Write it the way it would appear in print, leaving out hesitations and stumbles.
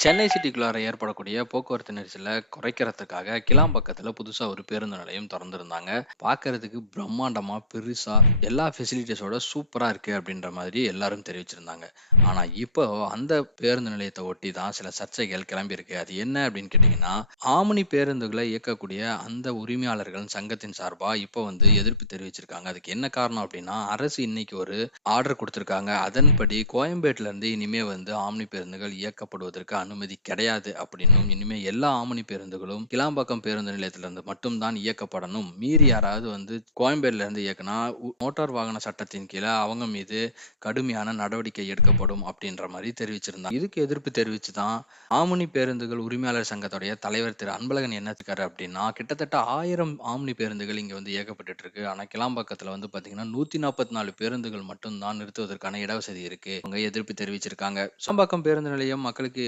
சென்னை சிட்டிக்குள்ளார ஏற்படக்கூடிய போக்குவரத்து நெரிசல குறைக்கிறதுக்காக கிளாம்பாக்கத்துல புதுசா ஒரு பேருந்து நிலையம் தொறந்திருந்தாங்க. பார்க்கறதுக்கு பிரம்மாண்டமா, பெருசா எல்லா ஃபெசிலிட்டீஸோட சூப்பரா இருக்கு அப்படின்ற மாதிரி எல்லாரும் தெரிவிச்சிருந்தாங்க. ஆனா இப்போ அந்த பேருந்து நிலையத்த ஒட்டி தான் சில சர்ச்சைகள் கிளம்பியிருக்கு. அது என்ன அப்படின்னு கேட்டீங்கன்னா, ஆம்னி பேருந்துகளை இயக்கக்கூடிய அந்த உரிமையாளர்கள் சங்கத்தின் சார்பா இப்போ எதிர்ப்பு தெரிவிச்சிருக்காங்க. அதுக்கு என்ன காரணம் அப்படின்னா, அரசு இன்னைக்கு ஒரு ஆர்டர் குடுத்திருக்காங்க. அதன்படி கோயம்பேட்ல இருந்து இனிமே ஆம்னி பேருந்துகள் இயக்கப்படுவதற்கு அனுமதி கிடையாது அப்படின்னும், இனிமே எல்லா ஆம்னி பேருந்துகளும் கிளாம்பாக்கம் பேருந்து நிலையத்திலிருந்து மட்டும் தான் இயக்கப்படணும். மீறி யாராவது கோயம்பேட்ல இருந்து இயக்குனா, மோட்டார் வாகன சட்டத்தின் கீழ அவங்க மீது கடுமையான நடவடிக்கை எடுக்கப்படும் அப்படின்ற மாரி தெரிவிச்சிருந்தாங்க. இதுக்கு எதிர்ப்பு தெரிவிச்சு தான் ஆம்னி பேருந்துகள் உரிமையாளர் சங்கத்துடைய தலைவர் திரு அன்பழகன் என்ன சொல்லிருக்காரு அப்படின்னா, கிட்டத்தட்ட 1000 ஆம்னி பேருந்துகள் இங்க இயக்கப்பட்டுட்டு இருக்கு. ஆனா கிளாம்பாக்கத்துல பார்த்தீங்கன்னா, 144 பேருந்துகள் மட்டும் தான் நிறுத்துவதற்கான இடவசதி இருக்கு. அவங்க எதிர்ப்பு தெரிவிச்சிருக்காங்க. சம்பாக்கம் பேருந்து நிலையம் மக்களுக்கு